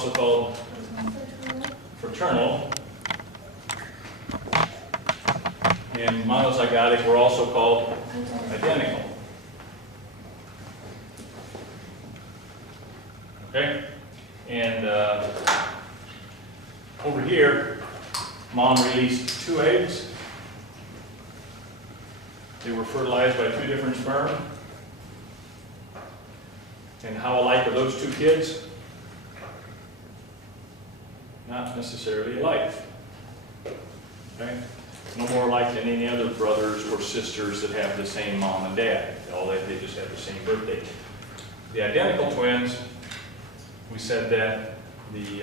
also called fraternal. And monozygotic were also called identical. Okay? And over here, mom released 2 eggs. They were fertilized by 2 different sperm. And how alike are those 2 kids? Not necessarily alike. Okay? No more alike than any other brothers or sisters that have the same mom and dad. All they just have the same birthday. The identical twins, we said that the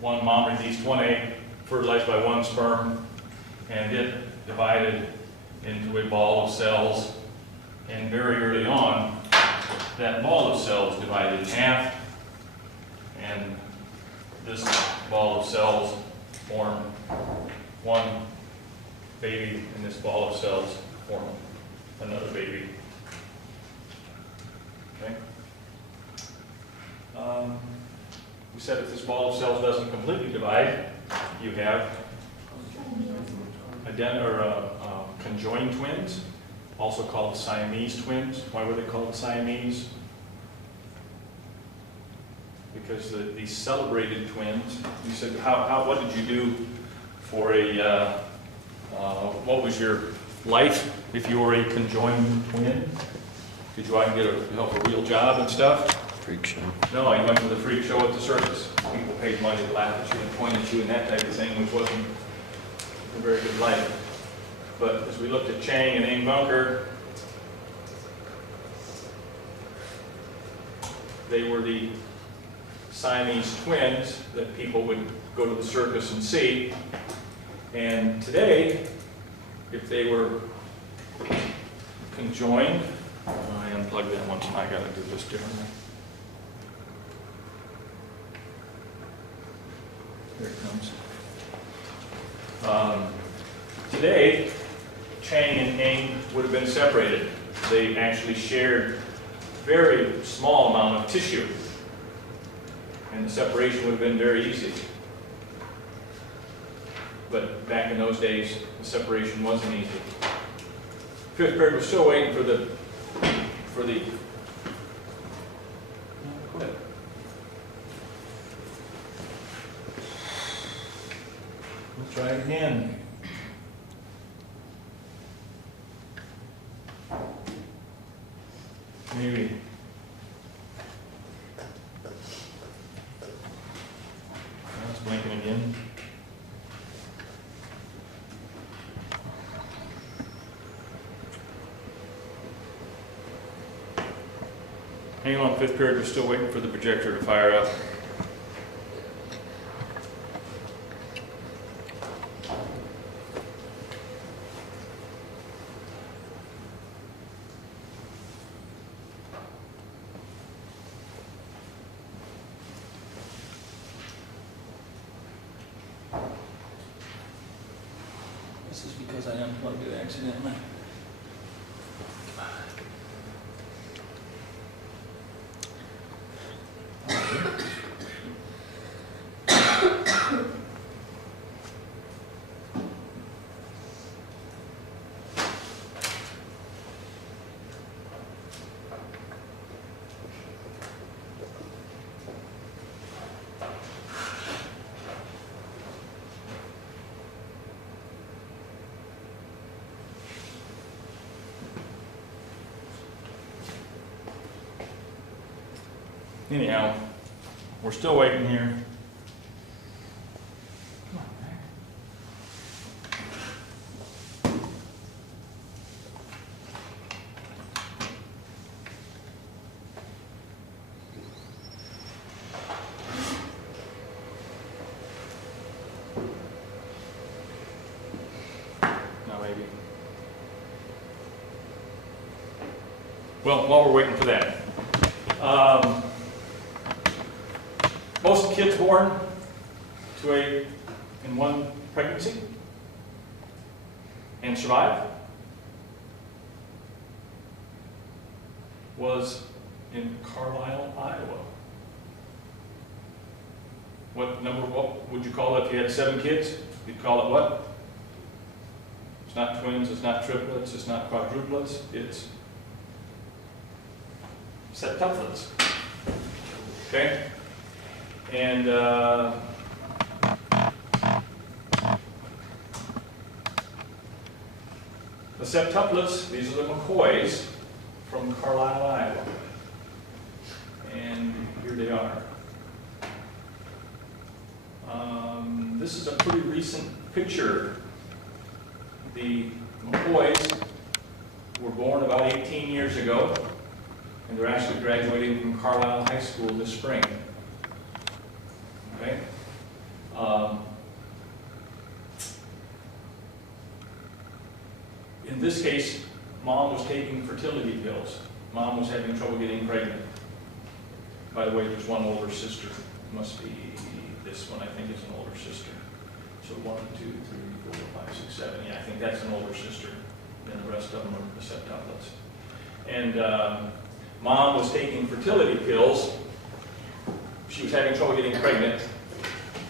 one mom released 1 egg, fertilized by 1 sperm, and it divided into a ball of cells. And very early on, that ball of cells divided in half, and this ball of cells formed 1 baby, and this ball of cells formed another baby. Okay? We said if this ball of cells doesn't completely divide, you have conjoined twins, also called Siamese twins. Why were they called Siamese? Because these celebrated twins, you said, what did you do for a, what was your life if you were a conjoined twin? Did you go out and get a real job and stuff? Freak show. No, you went to the freak show at the circus. People paid money to laugh at you and point at you and that type of thing, which wasn't a very good life. But as we looked at Chang and Aim Bunker, they were the Siamese twins that people would go to the circus and see. And today, if they were conjoined, I unplugged that once and I got to do this differently. Here it comes. Today, Chang and Ing would have been separated. They actually shared a very small amount of tissue, and the separation would have been very easy. But back in those days, the separation wasn't easy. 5th period was still waiting for the quit. Let's try it again. Maybe. Now it's blinking again. Hang on, 5th period, we're still waiting for the projector to fire up. This is because I unplugged it accidentally. Anyhow, we're still waiting here. Come on, man. Now maybe. Well, while we're waiting for that. Most kids born in one pregnancy and survive was in Carlisle, Iowa. what would you call it if you had 7 kids? You'd call it what? It's not twins, it's not triplets, it's not quadruplets, it's septuplets. Okay? And the septuplets, these are the McCoys from Carlisle, Iowa. And here they are. This is a pretty recent picture. The McCoys were born about 18 years ago, and they're actually graduating from Carlisle High School this spring. Okay? In this case, mom was taking fertility pills. Mom was having trouble getting pregnant. By the way, there's one older sister. Must be this one, I think, is an older sister. So 1, 2, 3, 4, 5, 6, 7. Yeah, I think that's an older sister. And the rest of them are the septuplets. And mom was taking fertility pills. She was having trouble getting pregnant.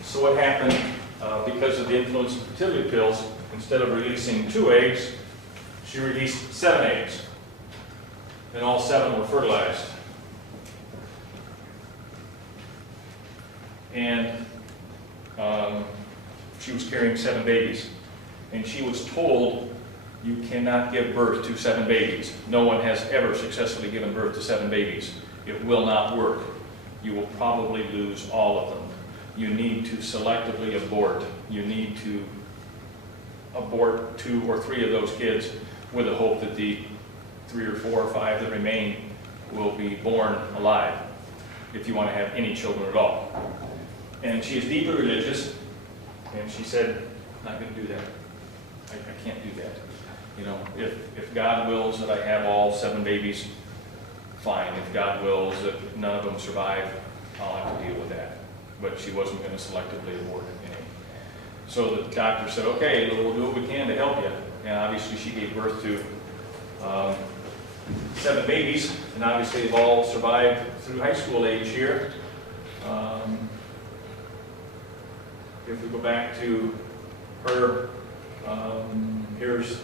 So what happened, because of the influence of fertility pills, instead of releasing 2 eggs, she released 7 eggs. And all 7 were fertilized. And she was carrying 7 babies. And she was told, you cannot give birth to 7 babies. No one has ever successfully given birth to 7 babies. It will not work. You will probably lose all of them. You need to selectively abort. You need to abort 2 or 3 of those kids with the hope that the 3 or 4 or 5 that remain will be born alive, if you want to have any children at all. And she is deeply religious, and she said, I'm not going to do that. I can't do that. You know, if God wills that I have all 7 babies, fine. If God wills that none of them survive, I'll have to deal with that. But she wasn't going to selectively abort any. So the doctor said, okay, we'll do what we can to help you. And obviously she gave birth to 7 babies, and obviously they've all survived through high school age here. If we go back to her, here's,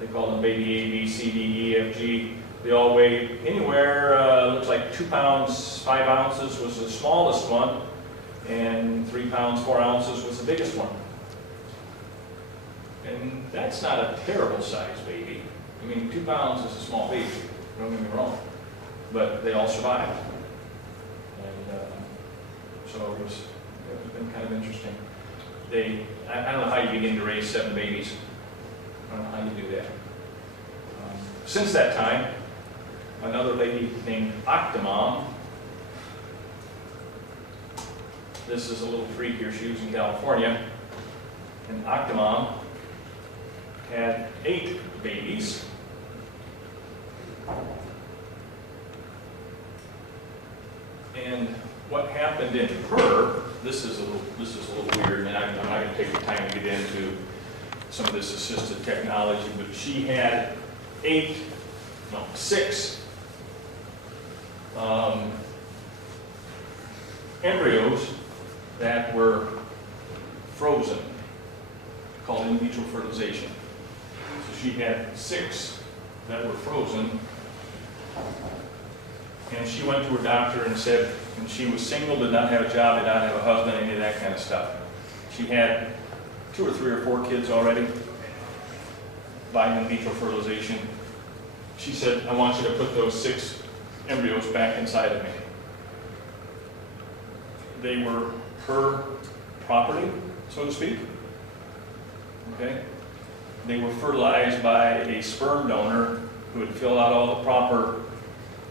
they call them baby A, B, C, D, E, F, G. They all weigh anywhere, looks like 2 pounds, 5 ounces was the smallest one, and 3 pounds, 4 ounces was the biggest one. And that's not a terrible size baby. I mean, 2 pounds is a small baby, don't get me wrong. But they all survived. And so it's been kind of interesting. I don't know how you begin to raise 7 babies. I don't know how you do that. Since that time, another lady named Octomom, this is a little freakier, she was in California, and Octomom had 8 babies. And what happened in her, this is a little weird, and I'm not going to take the time to get into some of this assisted technology, but she had 6 embryos that were frozen, called in vitro fertilization. So she had 6 that were frozen, and she went to her doctor and said, and she was single, did not have a job, did not have a husband, any of that kind of stuff. She had 2 or 3 or 4 kids already by in vitro fertilization. She said, I want you to put those 6 embryos back inside of me. They were her property, so to speak. Okay? They were fertilized by a sperm donor who had filled out all the proper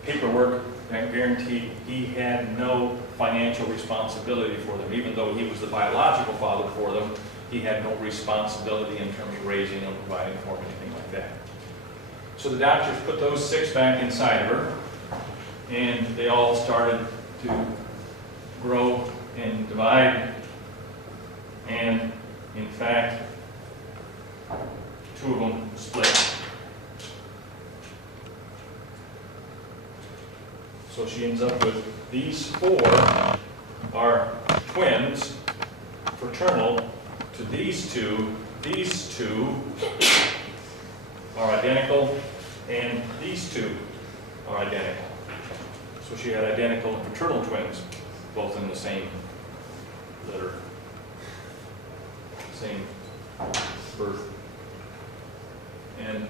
paperwork and guaranteed he had no financial responsibility for them. Even though he was the biological father for them, he had no responsibility in terms of raising them, providing for them, anything like that. So the doctors put those 6 back inside of her, and they all started to grow and divide. And in fact, 2 of them split. So she ends up with these 4 are twins, fraternal, to these two are identical, and these two are identical. So she had identical and fraternal twins, both in the same litter, same birth. And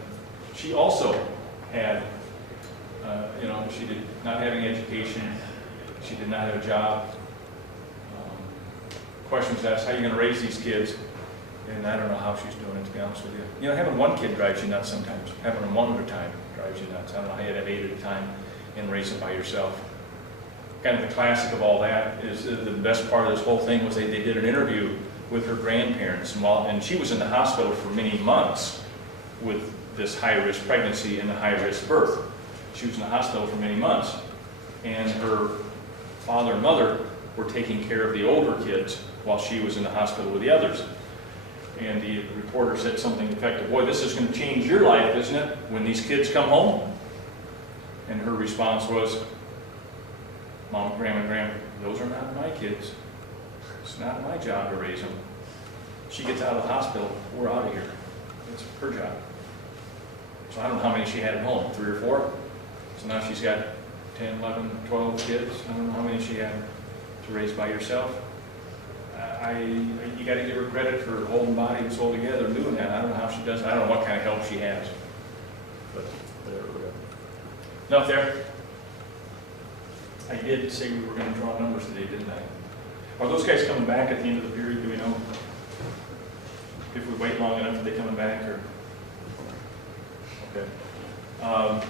she also had, she did not having education, she did not have a job. Questions asked, how are you going to raise these kids? And I don't know how she's doing it, to be honest with you. You know, having one kid drives you nuts sometimes. Having them one at a time drives you nuts. I don't know how you'd have 8 at a time and raise them by yourself. Kind of the classic of all that is the best part of this whole thing was they did an interview with her grandparents, and she was in the hospital for many months with this high-risk pregnancy and a high-risk birth. She was in the hospital for many months, and her father and mother were taking care of the older kids while she was in the hospital with the others. And the reporter said something effective, boy, this is going to change your life, isn't it, when these kids come home? And her response was, Mom, Grandma, those are not my kids. It's not my job to raise them. She gets out of the hospital, we're out of here. It's her job. So I don't know how many she had at home, 3 or 4. So now she's got 10, 11, 12 kids. I don't know how many she had to raise by yourself. You got to give her credit for holding body and soul together and doing that. I don't know how she does it. I don't know what kind of help she has. But whatever. Enough there. I did say we were going to draw numbers today, didn't I? Are those guys coming back at the end of the period? Do we know? If we wait long enough, are they coming back? Or okay. How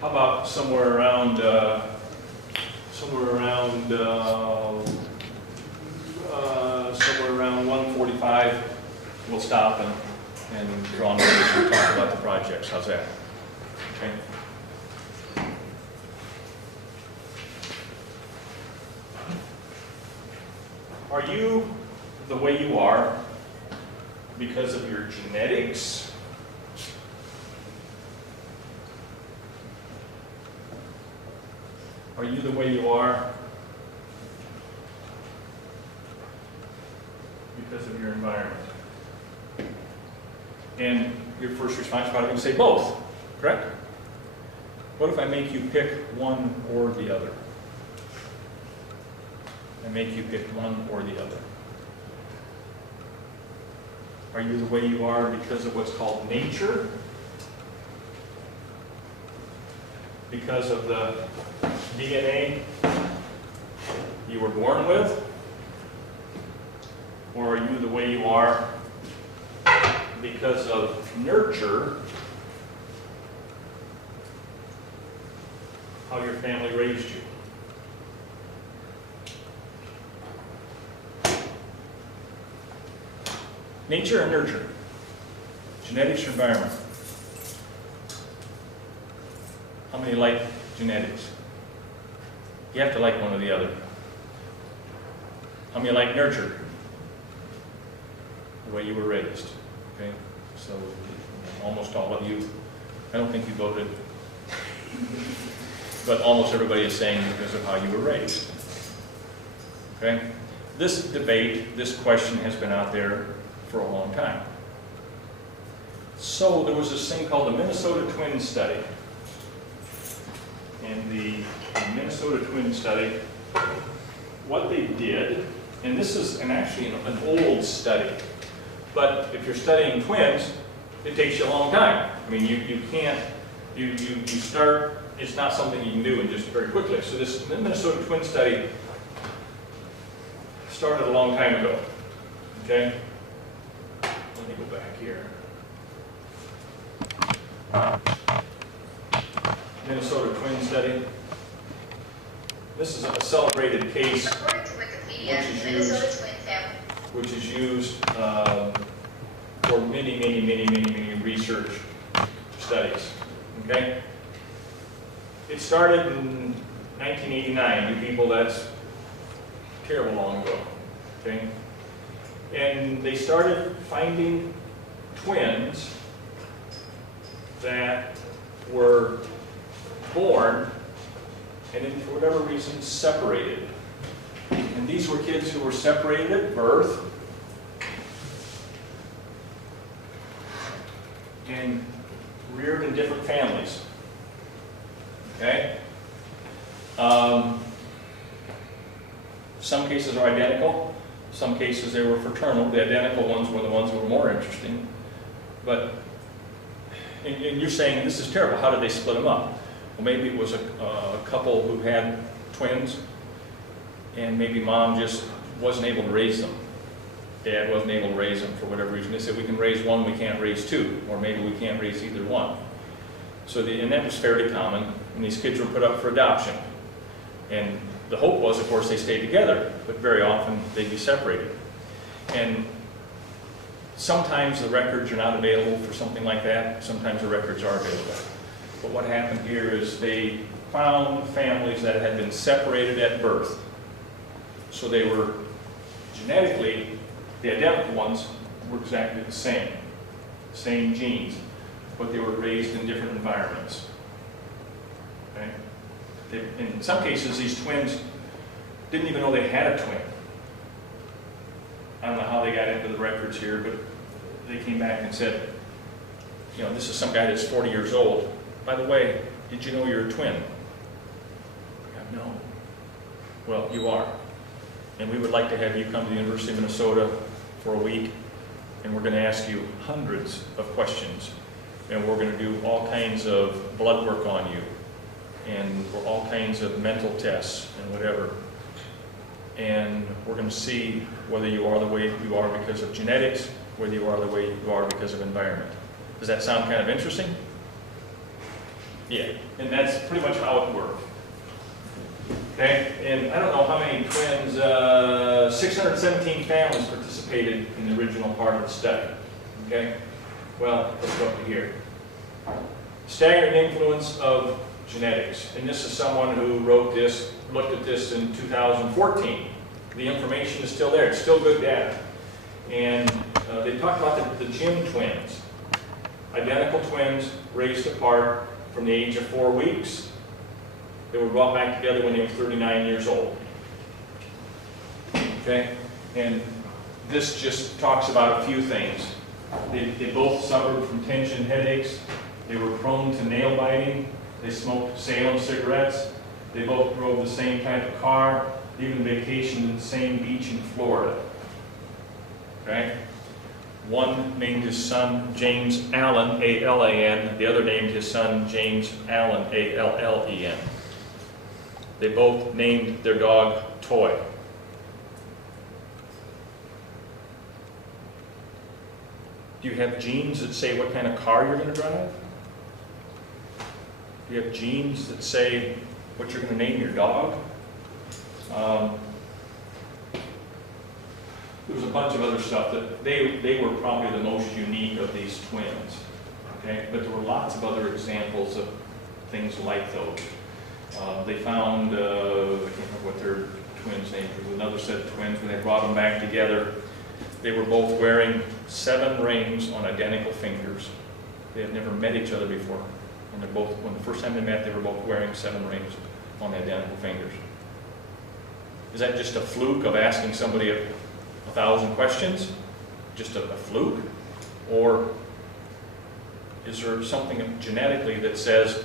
about somewhere around 1:45, we'll stop and draw numbers and talk about the projects. How's that? Okay. Are you the way you are because of your genetics? Are you the way you are because of your environment? And your first response is probably going to say both, correct? What if I make you pick one or the other? I make you pick one or the other. Are you the way you are because of what's called nature? Because of the DNA you were born with? Or are you the way you are because of nurture, how your family raised you? Nature and nurture, genetics or environment. How many like genetics? You have to like one or the other. How many like nurture? The way you were raised. Okay, so almost all of you. I don't think you voted, but almost everybody is saying because of how you were raised. Okay, this debate, this question has been out there for a long time. So there was this thing called the Minnesota Twin Study. And the Minnesota Twin Study, what they did, and this is actually an old study, but if you're studying twins, it takes you a long time. I mean, you can't, you start, it's not something you can do in just very quickly. So this Minnesota Twin Study started a long time ago, okay? Let me go back here. Minnesota Twin Study. This is a celebrated case which is used for many research studies. Okay? It started in 1989. You people, that's terrible long ago. Okay? And they started finding twins that were born and then for whatever reason separated. And these were kids who were separated at birth and reared in different families. Okay? Some cases are identical. Some cases they were fraternal. The identical ones were the ones that were more interesting. But, and you're saying, this is terrible. How did they split them up? Well, maybe it was a couple who had twins, and maybe mom just wasn't able to raise them. Dad wasn't able to raise them for whatever reason. They said, we can raise one, we can't raise two. Or maybe we can't raise either one. So, and that was fairly common. And these kids were put up for adoption. And the hope was, of course, they stayed together, but very often they'd be separated. And sometimes the records are not available for something like that. Sometimes the records are available. But what happened here is they found families that had been separated at birth. So they were genetically, the identical ones were exactly the same genes, but they were raised in different environments. Okay? In some cases, these twins didn't even know they had a twin. I don't know how they got into the records here, but they came back and said, you know, this is some guy that's 40 years old. By the way, did you know you're a twin? No. Well, you are. And we would like to have you come to the University of Minnesota for a week, and we're going to ask you hundreds of questions, and we're going to do all kinds of blood work on you, and all kinds of mental tests and whatever. And we're going to see whether you are the way you are because of genetics, whether you are the way you are because of environment. Does that sound kind of interesting? Yeah, and that's pretty much how it worked. Okay, and I don't know how many twins, 617 families participated in the original part of the study. Okay, well, let's go up to here. Staggering influence of genetics. And this is someone who wrote this, looked at this in 2014. The information is still there. It's still good data. And they talked about the Jim twins. Identical twins raised apart from the age of 4 weeks. They were brought back together when they were 39 years old. Okay? And this just talks about a few things. They both suffered from tension headaches. They were prone to nail biting. They smoked Salem cigarettes. They both drove the same type of car. They even vacationed in the same beach in Florida. Okay? One named his son James Allen, A-L-A-N. The other named his son James Allen, A-L-L-E-N. They both named their dog Toy. Do you have genes that say what kind of car you're going to drive? Do you have genes that say what you're going to name your dog? There was a bunch of other stuff that they were probably the most unique of these twins. Okay, but there were lots of other examples of things like those. They found, I can't remember what their twins' names were, another set of twins. When they brought them back together, they were both wearing 7 rings on identical fingers. They had never met each other before. And they're both, when the first time they met, they were both wearing 7 rings on the identical fingers. Is that just a fluke of asking somebody 1,000 questions? Just a fluke? Or is there something genetically that says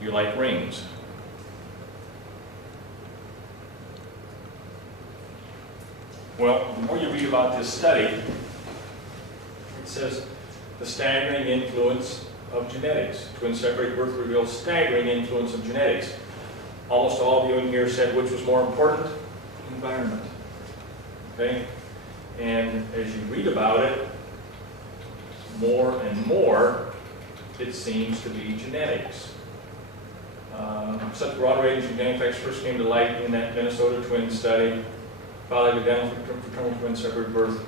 you like rings? Well, the more you read about this study, it says the staggering influence of genetics. Twin separate birth reveals staggering influence of genetics. Almost all of you in here said which was more important? Environment. Okay? And as you read about it, more and more, it seems to be genetics. Such broad range of genetic effects first came to light in that Minnesota twin study, following identical fraternal twin separate birth.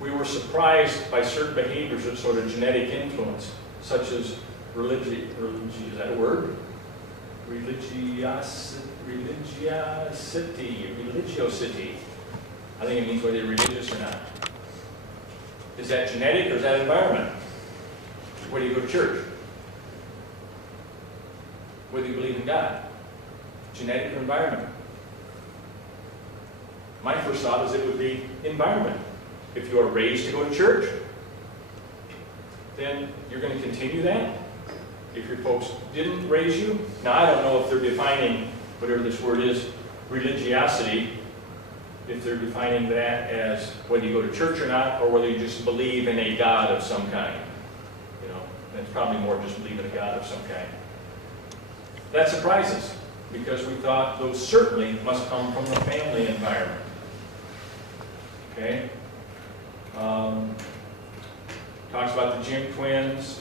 We were surprised by certain behaviors of sort of genetic influence, such as is that a word? Religiosity. I think it means whether you're religious or not. Is that genetic or is that environment? Where do you go to church? Whether you believe in God. Genetic or environment? my first thought is it would be environment. If you are raised to go to church, then you're going to continue that. If your folks didn't raise you, now I don't know if they're defining, whatever this word is, religiosity, if they're defining that as whether you go to church or not, or whether you just believe in a God of some kind. You know, it's probably more just believe in a God of some kind. That surprises, because we thought those certainly must come from the family environment. Okay? Talks about the Jim twins.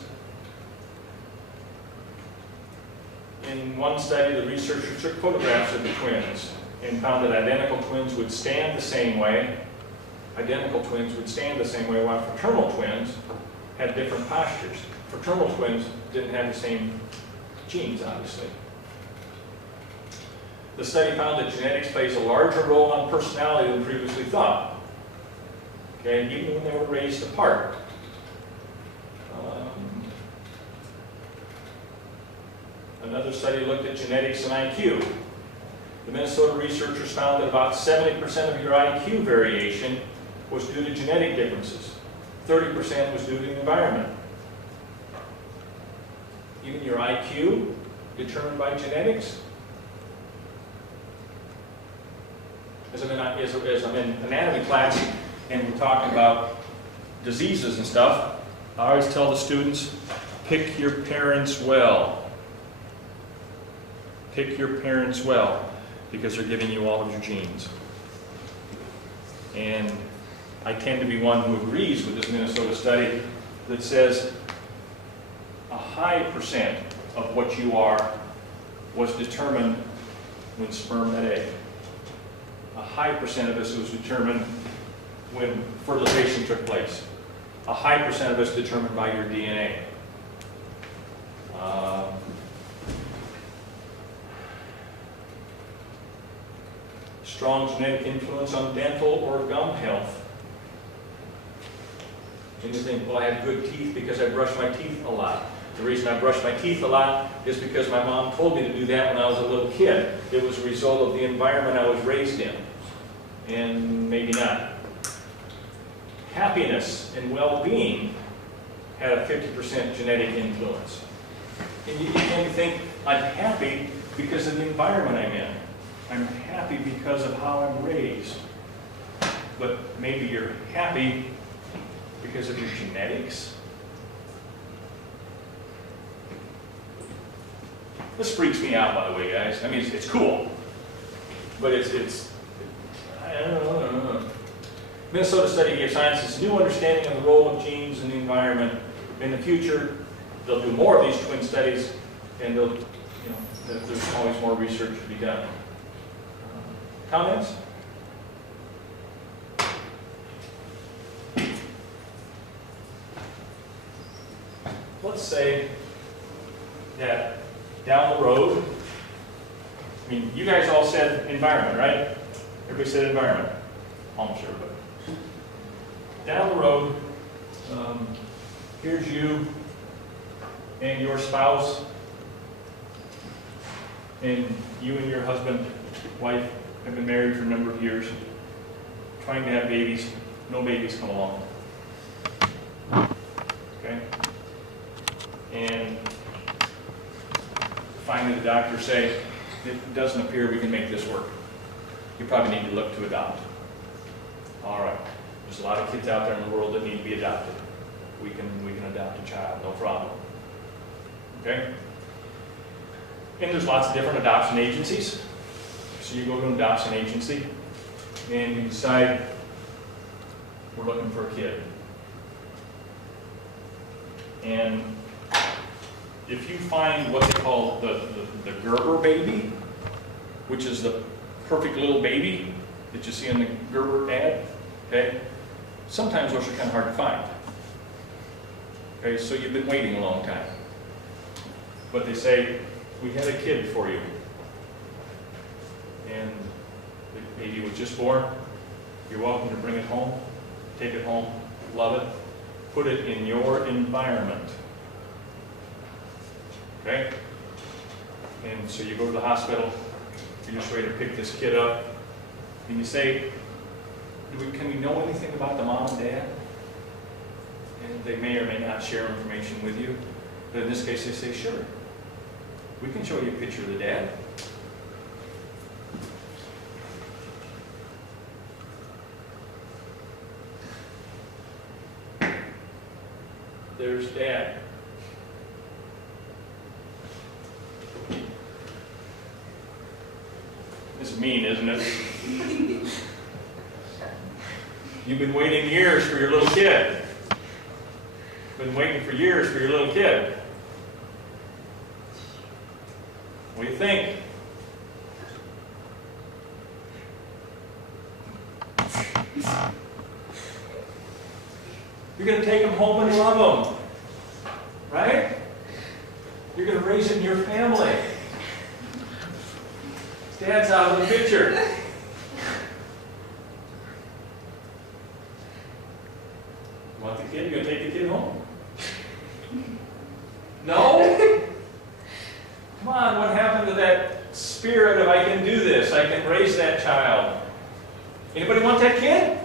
In one study, the researchers took photographs of the twins and found that identical twins would stand the same way. Identical twins would stand the same way, while fraternal twins had different postures. Fraternal twins didn't have the same genes, obviously. The study found that genetics plays a larger role on personality than previously thought. Okay, even when they were raised apart. Another study looked at genetics and IQ. The Minnesota researchers found that about 70% of your IQ variation was due to genetic differences. 30% was due to the environment. Even your IQ determined by genetics. As I'm in anatomy class and we're talking about diseases and stuff, I always tell the students, pick your parents well. Pick your parents well, because they're giving you all of your genes. And I tend to be one who agrees with this Minnesota study that says a high percent of what you are was determined when sperm met egg. A high percent of us was determined when fertilization took place. A high percent of us determined by your DNA. Strong genetic influence on dental or gum health. And you think, well, I have good teeth because I brush my teeth a lot. The reason I brush my teeth a lot is because my mom told me to do that when I was a little kid. It was a result of the environment I was raised in. And maybe not. Happiness and well-being had a 50% genetic influence. And you tend to think, I'm happy because of the environment I'm in. I'm happy because of how I'm raised. But maybe you're happy because of your genetics. This freaks me out, by the way, guys. I mean, it's cool. But I don't know. Minnesota study gave scientists a new understanding of the role of genes in the environment. In the future, they'll do more of these twin studies, and there's always more research to be done. Comments? Let's say that down the road, I mean, you guys all said environment, right? Everybody said environment. Almost everybody. Down the road, here's you and your spouse, and you and your husband, wife, have been married for a number of years, trying to have babies. No babies come along. Okay? And finally the doctors say, it doesn't appear we can make this work. You probably need to look to adopt. All right. There's a lot of kids out there in the world that need to be adopted. We can adopt a child, no problem. Okay? And there's lots of different adoption agencies. So you go to an adoption agency and you decide, we're looking for a kid. And if you find what they call the Gerber baby, which is the perfect little baby that you see in the Gerber ad, okay? Sometimes those are kind of hard to find. Okay, so you've been waiting a long time. But they say, we had a kid for you. And the baby was just born. You're welcome to bring it home, take it home, love it, put it in your environment. Okay? And so you go to the hospital, you're just ready to pick this kid up, and you say, can we know anything about the mom and dad? And they may or may not share information with you. But in this case, they say, sure. We can show you a picture of the dad. There's Dad. It's mean, isn't it? You've been waiting years for your little kid. Been waiting for years for your little kid. What do you think? You're going to take them home and love them. Right? You're going to raise them in your family. Dad's out of the picture. You want the kid? You're going to take the kid home? No? Come on, what happened to that spirit of I can do this, I can raise that child? Anybody want that kid?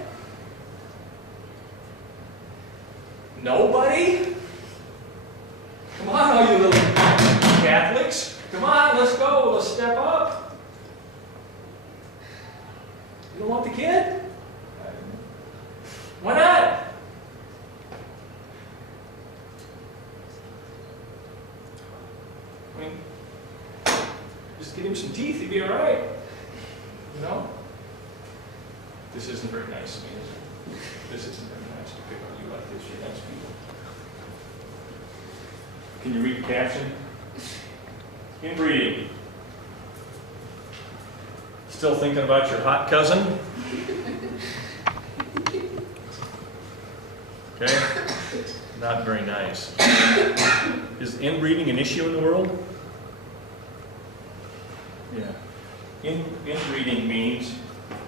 Nobody? Come on, all you little Catholics. Come on, let's go. Let's step up. You don't want the kid? Why not? I mean, just give him some teeth, he'd be all right. You know? This isn't very nice of me, is it? This isn't very nice to pick on you like this. You're nice people. Can you read the caption? Inbreeding. Still thinking about your hot cousin? Okay? Not very nice. Is inbreeding an issue in the world? Yeah. Inbreeding means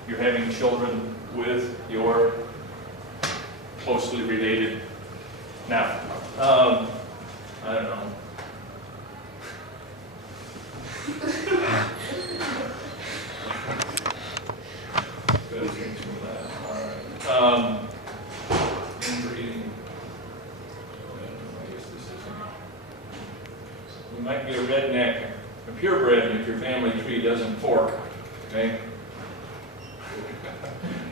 you're having children with your closely related. Now, I don't know. Inbreeding. You might be a redneck, a purebred if your family tree doesn't fork. Okay?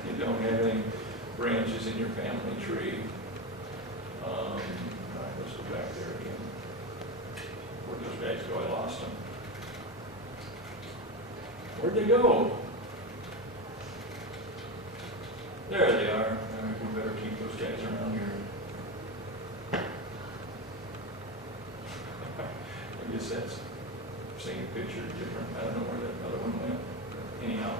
You don't have any branches in your family tree. All right, let's go back there again. Where'd those guys go? I lost them. Where'd they go? There they are. We better keep those guys around here. I guess that's same picture, different. I don't know where that other one went. Anyhow.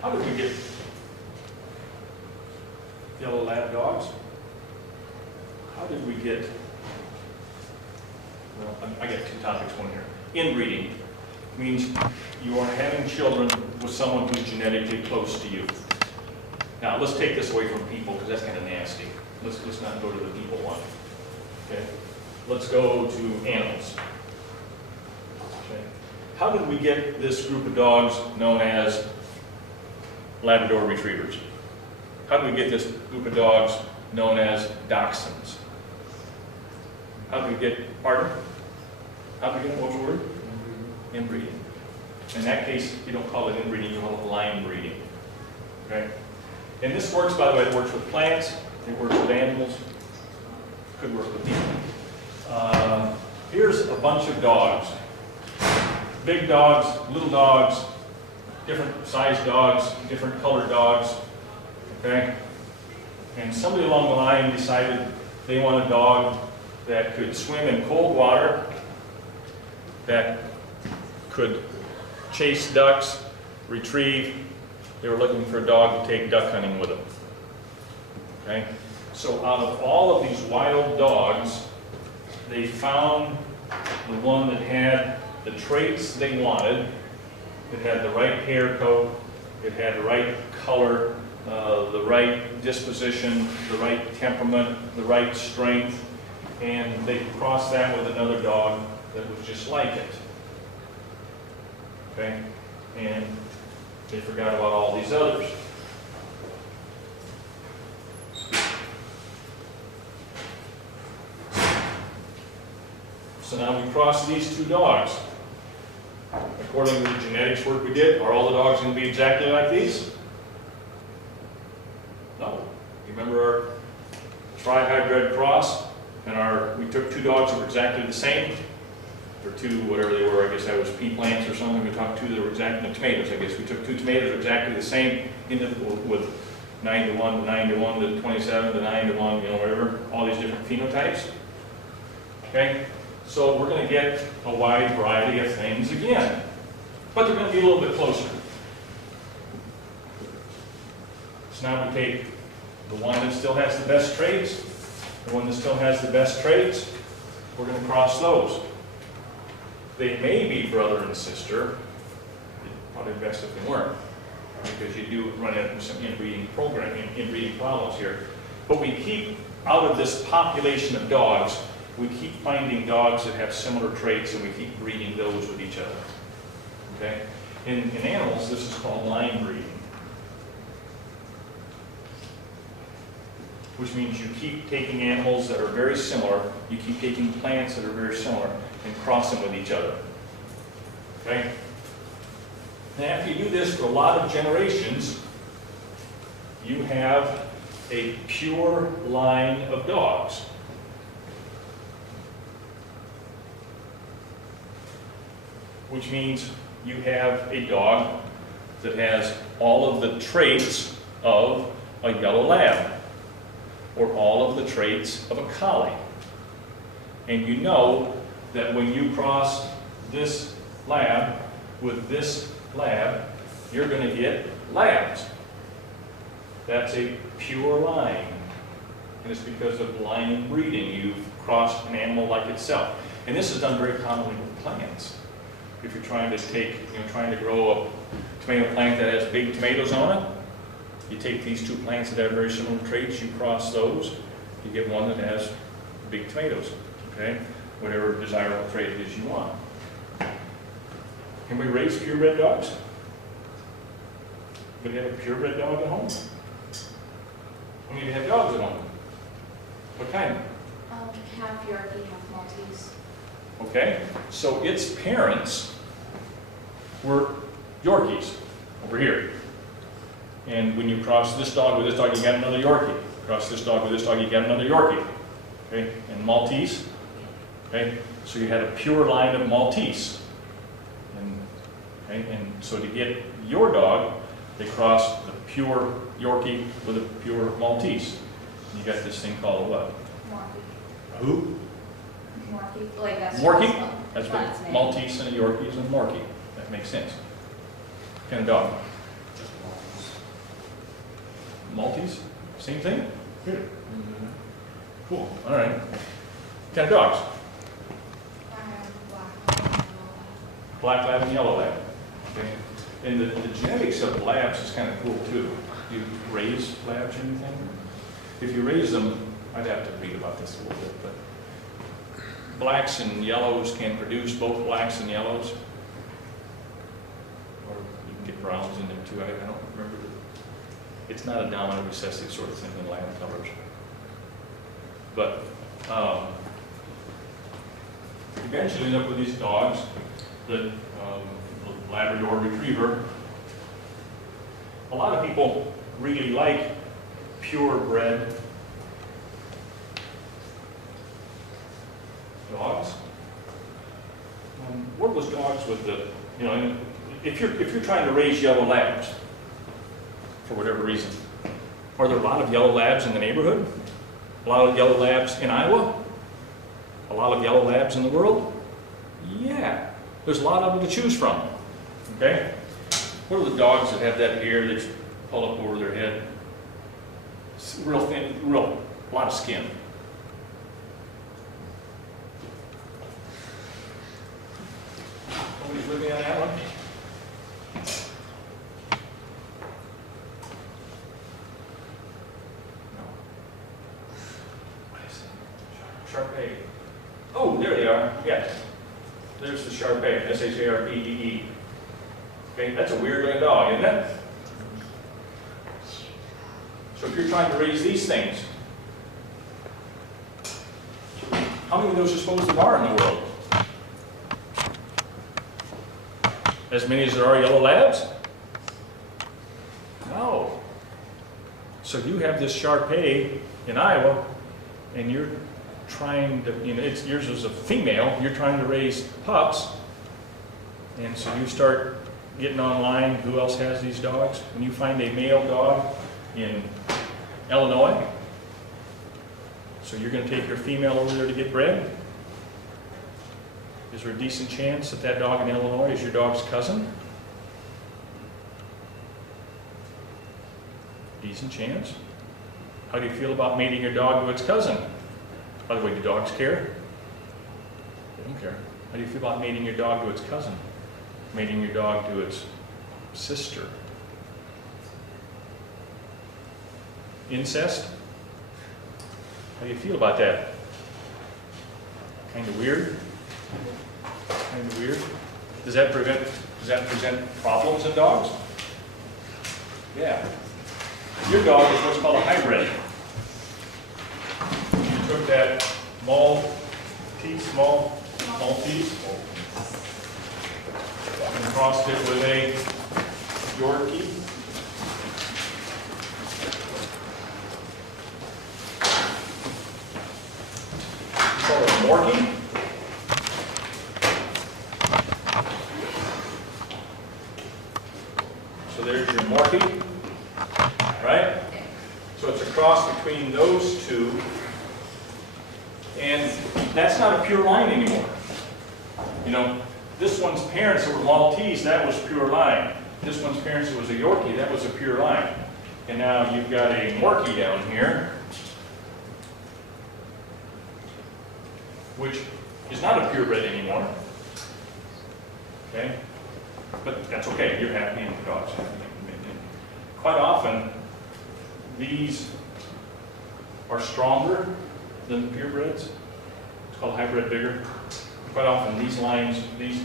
How did we get yellow lab dogs? How did we get, well, I got two topics, one here. Inbreeding means you are having children with someone who's genetically close to you. Now, let's take this away from people because that's kind of nasty. Let's not go to the people one. Okay? Let's go to animals. Okay. How did we get this group of dogs known as Labrador Retrievers? How did we get this group of dogs known as Dachshunds? How did we get, pardon? How did we get, what was the word? Inbreeding. In that case, you don't call it inbreeding, you call it line breeding. Okay? And this works, by the way, it works with plants, it works with animals, could work with people. Here's a bunch of dogs. Big dogs, little dogs, different sized dogs, different colored dogs, okay? And somebody along the line decided they want a dog that could swim in cold water, that could chase ducks, retrieve. They were looking for a dog to take duck hunting with them. Okay? So out of all of these wild dogs, they found the one that had the traits they wanted. It had the right hair coat, it had the right color, the right disposition, the right temperament, the right strength, and they crossed that with another dog that was just like it. Okay? And they forgot about all these others. So now we cross these two dogs. According to the genetics work we did, are all the dogs going to be exactly like these? No. You remember our tri-hybrid cross? And we took two dogs that were exactly the same, or two, whatever they were, I guess that was pea plants or something. We took two that were exactly, tomatoes, I guess. We took two tomatoes exactly the same with 9 to 1 to 9 to 1 to 27 to 9 to 1, you know, whatever, all these different phenotypes. Okay? So we're going to get a wide variety of things again, but they're going to be a little bit closer. So now we take the one that still has the best traits, the one that still has the best traits, we're going to cross those. They may be brother and sister, probably best if they weren't, because you do run into some inbreeding problems here. But we keep, out of this population of dogs, we keep finding dogs that have similar traits, and we keep breeding those with each other. Okay? In animals, this is called line breeding, which means you keep taking animals that are very similar, you keep taking plants that are very similar, and cross them with each other. Okay? And after you do this for a lot of generations, you have a pure line of dogs. Which means you have a dog that has all of the traits of a yellow lab, or all of the traits of a collie. And you know that when you cross this lab with this lab, you're going to get labs. That's a pure line. And it's because of line breeding. You've crossed an animal like itself. And this is done very commonly with plants. If you're trying to trying to grow a tomato plant that has big tomatoes on it, you take these two plants that have very similar traits, you cross those, you get one that has big tomatoes, okay? Whatever desirable trait it is you want. Can we raise purebred dogs? Do you have a purebred dog at home? How many of you have dogs at home? What kind? Half Yorkie, half Maltese. Okay, so its parents were Yorkies over here. And when you cross this dog with this dog, you get another Yorkie. Cross this dog with this dog, you get another Yorkie. Okay, and Maltese. Okay, so you had a pure line of Maltese. And so to get your dog, they crossed the pure Yorkie with a pure Maltese. And you got this thing called what? Morkie. Who? Morkie. Like that's Morkie? That's what what Maltese and a Yorkie is a Morkie. That makes sense. What kind of dog? Maltese? Same thing? Good. Mm-hmm. Cool. All right. What kind of dogs? Black lab and yellow lab. Okay. And the genetics of labs is kind of cool too. You raise labs or anything? If you raise them, I'd have to read about this a little bit, but blacks and yellows can produce both blacks and yellows. Or you can get browns in there too. I don't remember. It's not a dominant recessive sort of thing in lab colors. But eventually you end up with these dogs that Labrador Retriever. A lot of people really like purebred dogs. What was dogs with the, if you're trying to raise yellow labs for whatever reason, are there a lot of yellow labs in the neighborhood? A lot of yellow labs in Iowa? A lot of yellow labs in the world? Yeah, there's a lot of them to choose from. Okay? What are the dogs that have that hair that you pull up over their head? It's real thin, a lot of skin. Nobody's with me on that one? No. What is it? Shar-Pei. Oh, there they are. Yeah. There's the Shar-Pei, S-H-A-R-P-E-E. Okay, that's a weird looking dog, isn't it? So if you're trying to raise these things, how many of those are supposed to are in the world? As many as there are yellow labs? No. So you have this Shar-Pei in Iowa, and you're trying to, yours is a female, you're trying to raise pups, and so you start getting online, who else has these dogs? And you find a male dog in Illinois, so you're going to take your female over there to get bred? Is there a decent chance that that dog in Illinois is your dog's cousin? Decent chance. How do you feel about mating your dog to its cousin? By the way, do dogs care? They don't care. How do you feel about mating your dog to its cousin? Mating your dog to its sister? Incest? How do you feel about that? Kind of weird? Kind of weird? Does that present problems in dogs? Yeah. Your dog is what's called a hybrid. You took that Maltese and crossed it with a Yorkie. You call it a Morkie. So there's your Morkie, right? So it's a cross between those two, and that's not a pure line anymore. You know, this one's parents that were Maltese, that was pure line. This one's parents that was a Yorkie, that was a pure line. And now you've got a Morkie down here, which is not a purebred anymore. Okay? But that's okay, you're happy and the dog's happy. Quite often, these are stronger than the purebreds. It's called hybrid vigor. Quite often these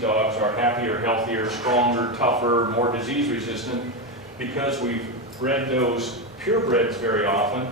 dogs are happier, healthier, stronger, tougher, more disease resistant because we've bred those purebreds very often